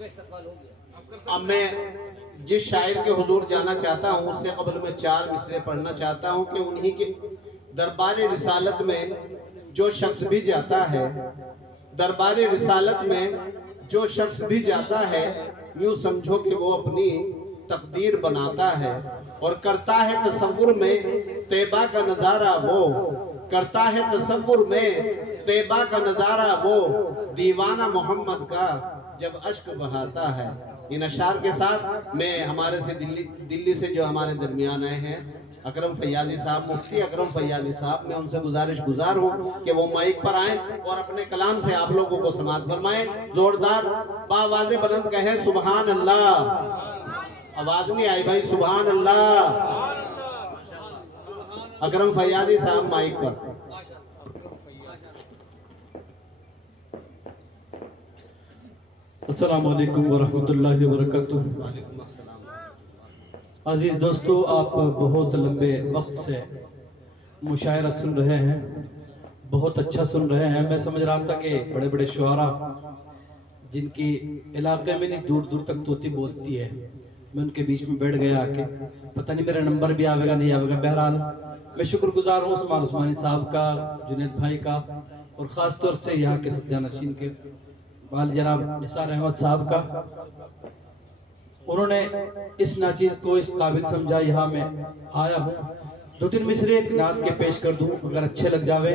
اب میں جس شاعر کے حضور جانا چاہتا ہوں اس سے قبل میں 4 مصرے پڑھنا چاہتا ہوں کہ انہی کے دربار رسالت میں جو شخص بھی جاتا ہے، دربار رسالت میں جو شخص بھی جاتا ہے، یوں سمجھو کہ وہ اپنی تقدیر بناتا ہے اور کرتا ہے تصور میں طیبہ کا نظارہ وہ، کرتا ہے تصور میں طیبہ کا نظارہ وہ، دیوانہ محمد کا جب اشک بہاتا ہے۔ ان اشعار کے ساتھ میں ہمارے سے دلی سے جو ہمارے درمیان آئے ہیں اکرم فیاضی صاحب، مفتی اکرم فیاضی صاحب، میں ان سے گزارش گزار ہوں کہ وہ مائک پر آئیں اور اپنے کلام سے آپ لوگوں کو سماعت فرمائیں۔ زوردار باواز بلند کہیں سبحان اللہ۔ آواز نہیں آئی بھائی، سبحان اللہ۔ اکرم فیاضی صاحب مائک پر۔ السلام علیکم ورحمۃ اللہ وبرکاتہ۔ عزیز دوستو، آپ بہت لمبے وقت سے مشاعرہ سن رہے ہیں، بہت اچھا سن رہے ہیں۔ میں سمجھ رہا تھا کہ بڑے بڑے شعراء جن کی علاقے میں نہیں دور دور تک طوطی بولتی ہے، میں ان کے بیچ میں بیٹھ گیا آ کے، پتہ نہیں میرا نمبر بھی آوے گا نہیں آوے گا۔ بہرحال میں شکر گزار ہوں عثمان عثمانی صاحب کا، جنید بھائی کا، اور خاص طور سے یہاں کے سجانشین کے وال جناب نثار احمد صاحب کا۔ انہوں نے اس ناچیز کو اس قابل سمجھا، یہاں میں آیا ہوں 2-3 مصرے ایک نعت کے پیش کر دوں، اگر اچھے لگ جاوے۔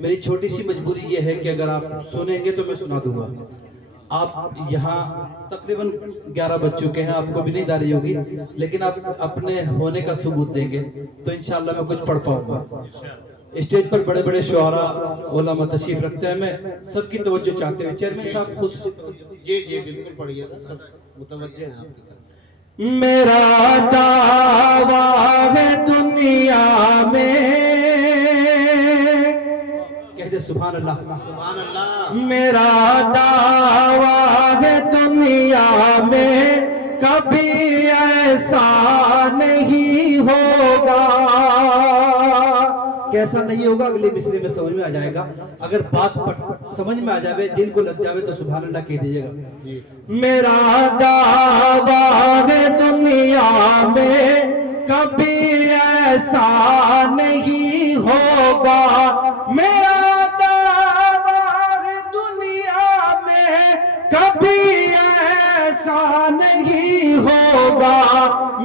میری چھوٹی سی مجبوری یہ ہے کہ اگر آپ سنیں گے تو میں سنا دوں گا۔ آپ یہاں تقریباً 11 بج چکے ہیں، آپ کو بھی نہیں داری ہوگی، لیکن آپ اپنے ہونے کا ثبوت دیں گے تو انشاءاللہ میں کچھ پڑھ پاؤں گا۔ اسٹیج پر بڑے بڑے شعراء علماء تشریف رکھتے ہیں، میں سب کی توجہ چاہتے ہوئے چیئرمین صاحب خود جی بالکل پڑھیے گا، سب متوجہ ہیں آپ کی طرف۔ میرا دعویٰ ہے دنیا میں، کہہ دے سبحان اللہ، سبحان اللہ۔ میرا دعویٰ ہے دنیا میں کبھی ایسا نہیں ہوگا۔ کیسا نہیں ہوگا اگلے مصرے میں سمجھ میں آ جائے گا، اگر بات سمجھ میں آ جائے، دل کو لگ جائے تو سبحان اللہ کہہ دیجئے گا۔ میرا دعویٰ ہے دنیا میں کبھی ایسا نہیں ہوگا، میرا دعویٰ ہے دنیا میں کبھی ایسا نہیں ہوگا،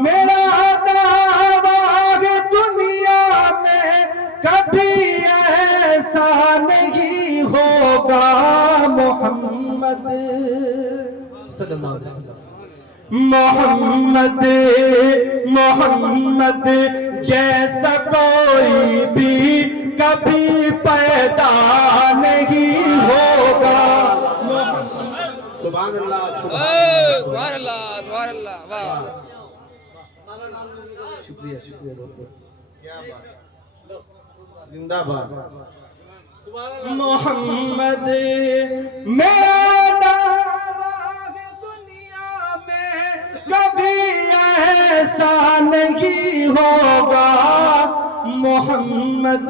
میرا دعویٰ ہے دنیا میں کبھی ایسا نہیں ہوگا۔ محمد صلی اللہ علیہ وسلم، محمد جیسا کوئی بھی کبھی پیدا نہیں ہوگا۔ سبحان اللہ، سبحان اللہ، سبحان اللہ، واہ۔ شکریہ شکریہ بہت کیا بات، زندہ باد۔ محمد میرا دعویٰ ہے دنیا میں کبھی ایسا نہیں ہوگا، محمد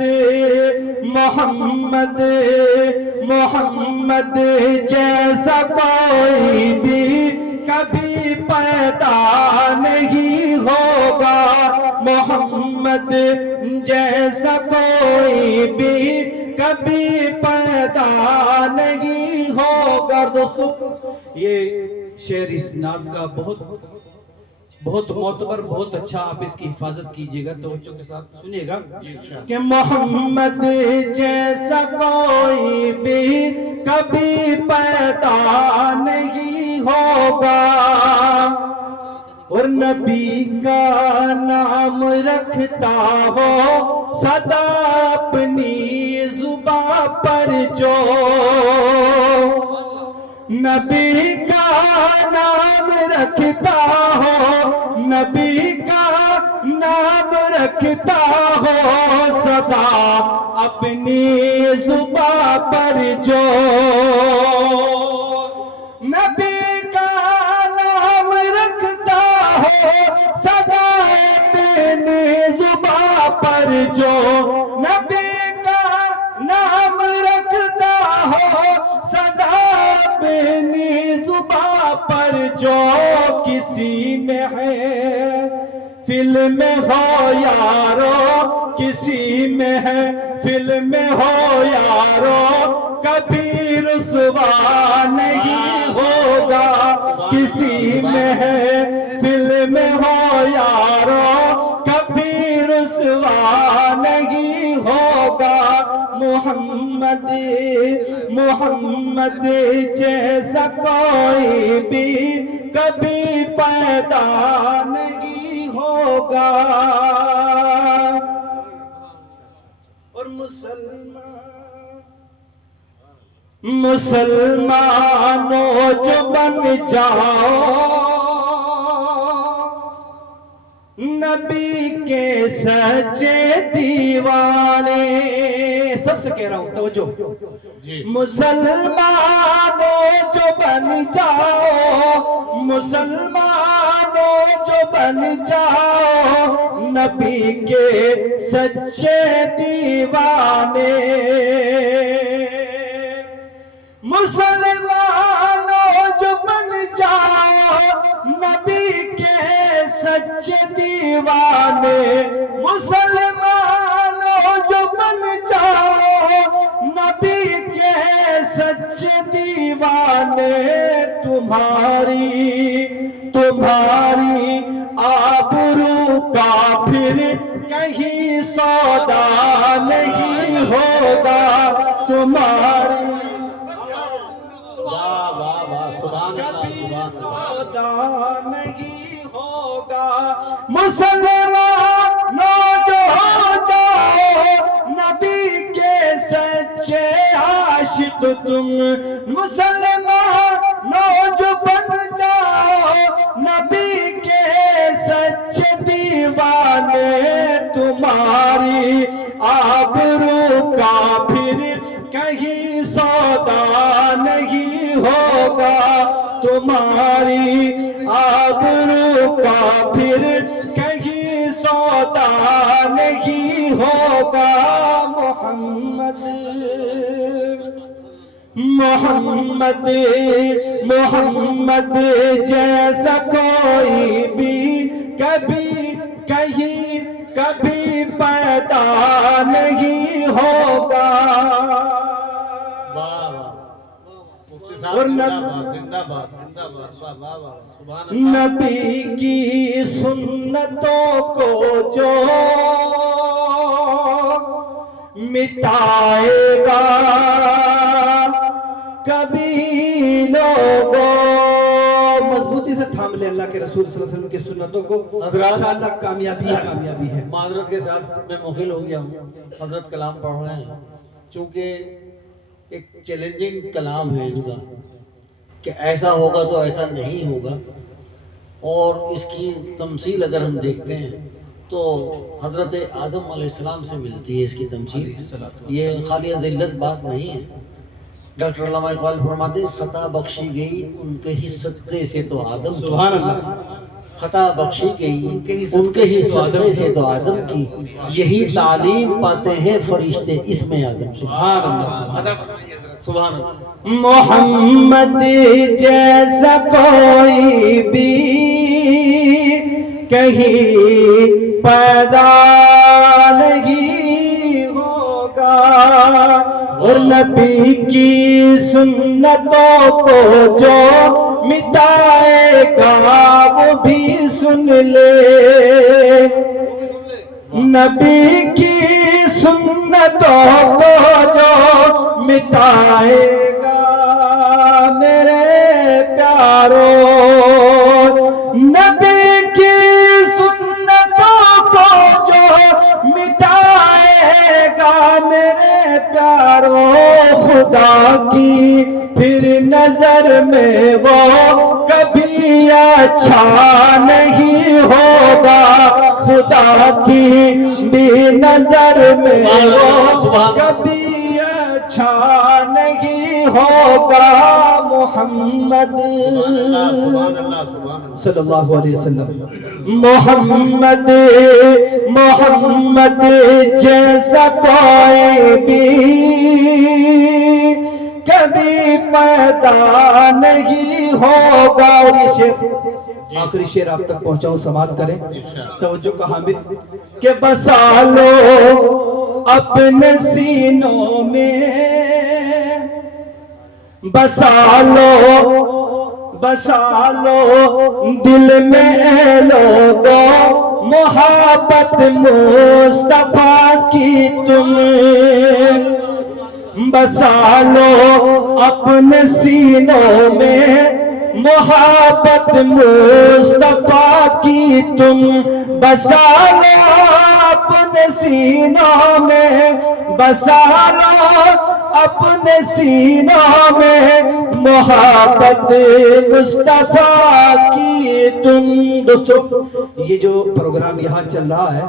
جیسا کوئی بھی کبھی پیدا نہیں ہوگا، محمد جیسا کوئی بھی کبھی پیدا نہیں ہوگا۔ دوستو، یہ شعر اس نعت کا بہت معتبر، بہت اچھا، آپ اس کی حفاظت کیجئے گا، توجہ کے ساتھ سنیے گا کہ محمد جیسا کوئی بھی کبھی پیدا نہیں ہوگا، اور نبی کا نام رکھتا ہو سدا اپنی زباں پر جو، نبی کا نام رکھتا ہو، نبی کا نام رکھتا ہو سدا اپنی زباں پر جو، نبی کا نام رکھتا ہو سدا اپنی زباں پر جو، نبی کا نام رکھتا ہو سدا اپنی زباں پر جو کسی میں ہے فلم ہو یارو کسی میں ہے فلم ہو یارو کبھی رسوا نہیں ہوگا کسی میں ہے فلم ہو یارو کبھی رسوا نہیں ہوگا محمد جیسا کوئی بھی کبھی پیدا نہیں ہوگا اور مسلمانوں جو بن جاؤ نبی کے سچے دیوانے سب سے کہہ رہا ہوں توجہ جی مسلمانوں جو بن جاؤ مسلمانوں جو بن جاؤ نبی کے سچے دیوانے مسلمانوں جو بن جاؤ نبی کے سچے دیوانے مسلمانوں جو بن جاؤ نبی کے سچے دیوانے تمہاری آبرو کا پھر کہیں سودا نہیں ہوگا تمہاری سودا نہیں ہوگا مسلمانوں جو ہو جاؤ نبی کے سچے عاشق تم مسلمانوں جو بن جاؤ نبی کے سچے دیوانے تمہاری آبرو کا پھر کہیں سودا نہیں ہوگا تمہاری آبرو کا پھر کہیں سودا نہیں ہوگا محمد جیسا کوئی بھی کبھی کہیں کبھی پیدا نہیں ہوگا اور نبی کی سنتوں کو جو مٹائے گا کبھی لوگوں مضبوطی سے تھام لے اللہ کے رسول صلی اللہ علیہ وسلم کی سنتوں کو انشاءاللہ کامیابی ہے معذرت کے ساتھ میں مخل ہو گیا ہوں حضرت کلام پڑھ رہے ہیں چونکہ ایک چیلنجنگ کلام ہے ان کا کہ ایسا ہوگا تو ایسا نہیں ہوگا اور اس کی تمثیل اگر ہم دیکھتے ہیں تو حضرت آدم علیہ السلام سے ملتی ہے اس کی تمثیل یہ خالی ذلت بات نہیں ہے ڈاکٹر علامہ اقبال فرماتے ہیں خطا بخشی گئی ان کے ہی صدقے سے تو آدم سبحان اللہ خطا بخشی گئی ان کے ہی صدقے سے تو آدم کی یہی تعلیم پاتے ہیں فرشتے اس میں آدم سے سبحان اللہ محمد جیسا کوئی بھی کہیں پیدا نہیں ہوگا اور نبی کی سنتوں کو جو مٹائے گا وہ بھی سن لے نبی کی سنتوں کو جو مٹائے گا میرے پیارو نبی کی سنتوں کو جو مٹائے گا میرے پیارو خدا کی پھر نظر میں وہ کبھی اچھا نہیں ہوگا خدا کی بھی نظر میں وہ کبھی اچھا نہیں ہوگا محمد صلی اللہ علیہ وسلم محمد جیسا کوئی بھی کبھی پیدا نہیں ہوگا. اور یہ شعر آخری شعر آپ تک پہنچاؤں، سماعت کریں توجہ کا حامد. کہ بسا لو اپنے سینوں میں، بسا لو دل میں اے لوگو محبت مصطفیٰ کی تم. بسا لو اپنے سینوں میں محبت مصطفیٰ کی تم. بسا لو اپنے سینوں میں، بسا لو اپنے سینوں میں محبت مصطفیٰ کی تم. دوستو یہ جو پروگرام یہاں چل رہا ہے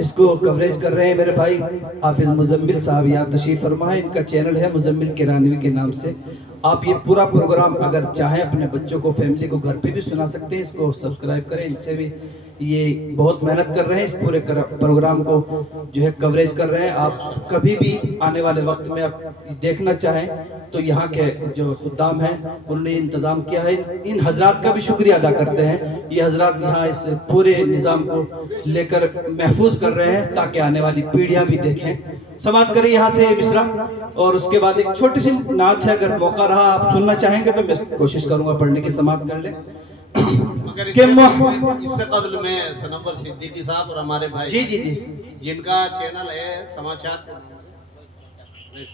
اس کو کوریج کر رہے ہیں میرے بھائی حافظ مزمل صاحب، یہاں تشریف فرمائیں. ان کا چینل ہے مزمل کرانوی کے نام سے. آپ یہ پورا پروگرام اگر چاہیں اپنے بچوں کو، فیملی کو گھر پہ بھی سنا سکتے ہیں. اس کو سبسکرائب کریں. ان سے بھی یہ بہت محنت کر رہے ہیں، اس پورے پروگرام کو جو ہے کوریج کر رہے ہیں. آپ کبھی بھی آنے والے وقت میں آپ دیکھنا چاہیں تو یہاں کے جو خدام ہیں انہوں نے انتظام کیا ہے. ان حضرات کا بھی شکریہ ادا کرتے ہیں. یہ حضرات یہاں اس پورے نظام کو لے کر محفوظ کر رہے ہیں تاکہ آنے والی پیڑھیاں بھی دیکھیں. سماعت کریں یہاں سے مصرع، اور اس کے بعد ایک چھوٹی سی نعت ہے. اگر موقع رہا آپ سننا چاہیں گے تو میں کوشش کروں گا پڑھنے کی. سماعت کر لیں. مگر اس سے قبل میں سنور صدیقی صاحب اور ہمارے بھائی جی جن کا چینل ہے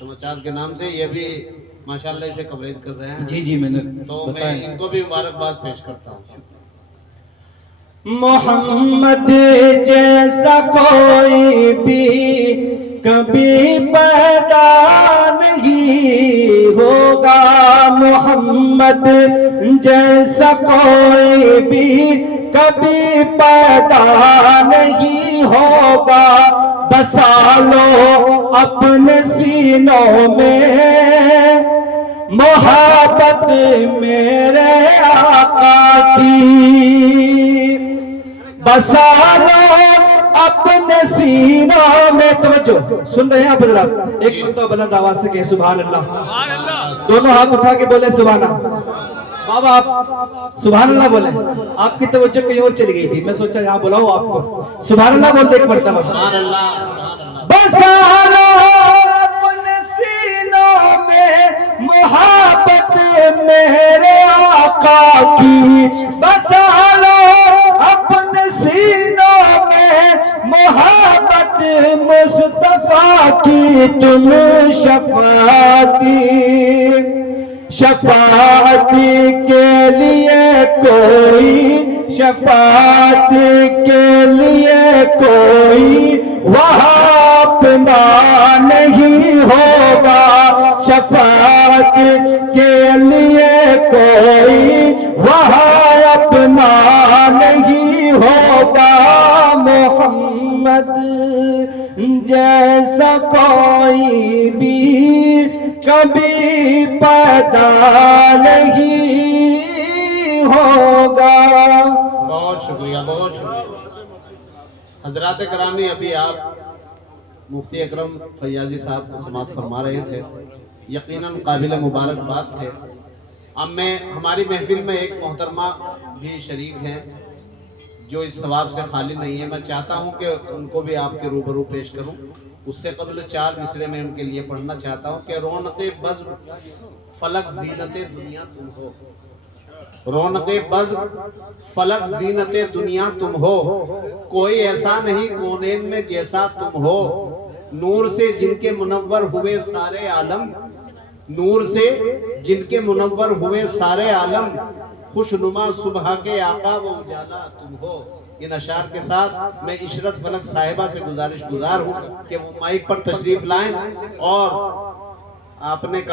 سماچار کے نام سے، یہ بھی ماشاءاللہ اسے کوریج کر رہے ہیں. جی میں نے تو میں ان کو بھی مبارکباد پیش کرتا ہوں. محمد جیسا کوئی بھی کبھی پیدا نہیں ہوگا. محمد جیسا کوئی بھی کبھی پیدا نہیں ہوگا. بسا لو اپنے سینوں میں محبت میرے آقا کی. بسا لو اپنے سینوں میں. توجہ سن رہے ہیں آپ حضرات؟ ایک مرتبہ بلند آواز سے کہیں سبحان اللہ. دونوں ہاتھ اٹھا کے بولے سبحان اللہ. بابا آپ سبحان اللہ بولے. آپ کی توجہ کہیں اور چلی گئی تھی، میں سوچا یہاں بلاؤں آپ کو. سبحان اللہ بول دے ایک مرتبہ. سبحان اللہ. بسا لو اپنے سینوں میں محبت میرے آقا کی. بسا لو اپنے سینوں میں محبت مصطفیٰ کی. تم شفاعت کے لیے کوئی، شفاعت کے لیے کوئی وہاں اپنا نہیں ہوگا. شفاعت کے لیے کوئی وہاں اپنا نہیں ہوگا. محمد جیسا کوئی بھی کبھی پیدا نہیں ہوگا. بہت شکریہ، بہت شکریہ. حضرات کرامی، ابھی آپ مفتی اکرم فیاضی صاحب کو سماعت فرما رہے تھے. یقیناً قابل مبارکباد تھے. اب میں ہماری محفل میں ایک محترمہ بھی شریک ہیں جو اس ثواب سے خالی نہیں ہے. میں چاہتا ہوں کہ ان کو بھی آپ کے روبرو پیش کروں. اس سے قبل 4 مصرے میں ان کے لیے پڑھنا چاہتا ہوں کہ رونق بزم فلک زینت دنیا تم ہو. رونق بزم فلک زینت دنیا تم ہو. کوئی ایسا نہیں کونین میں جیسا تم ہو. نور سے جن کے منور ہوئے سارے عالم، نور سے جن کے منور ہوئے سارے عالم. خوش نما صبح کے آقا و اجالا تم ہو. ان اشعار کے ساتھ میں عشرت فلک صاحبہ سے گزار ہوں کہ وہ مائک پر تشریف لائیں اور آپ نے